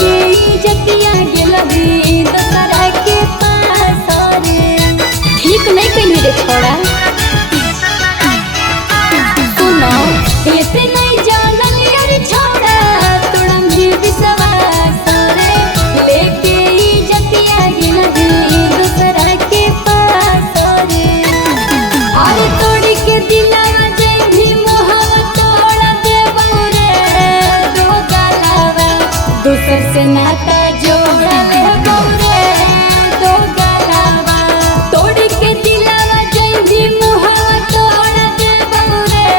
लेके जकिया गेलबी दोसरा के पास रे। ठीक नहीं कहीं रे छोड़ा सुनो ऐसे नहीं जानल यार छोड़ा तोड़ा भी विश्वास रे। लेके जकिया गेलबी दोसरा के पास रे। अरे तोड़ के दिलवा जय भी मोहवा तोड़ देबो रे दो गलवा दूसर से नाता जोड़ लेबो रे दो गलवा। तोड़ के दिलवा जय भी मोहवा तोड़ देबो रे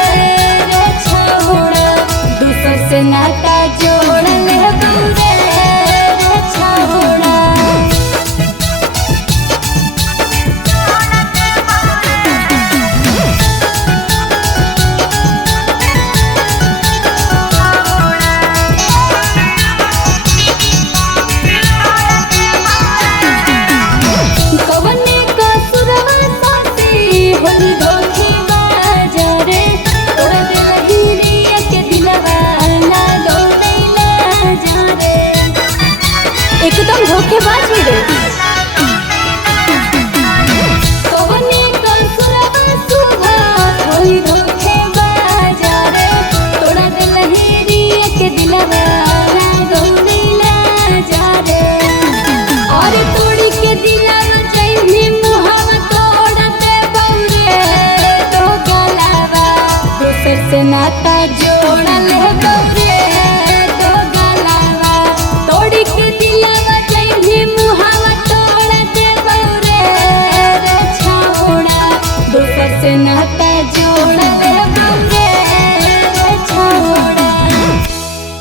छोड़ा दूसर से नाता जोड़ लेबो रे छोड़ा। कवने का सुरवा साथी होल धोखी बाजारे तोड़ दे हिरिया के दिलवा ना दो नहीं ना जा रे। एकदम धोखेबाज रे।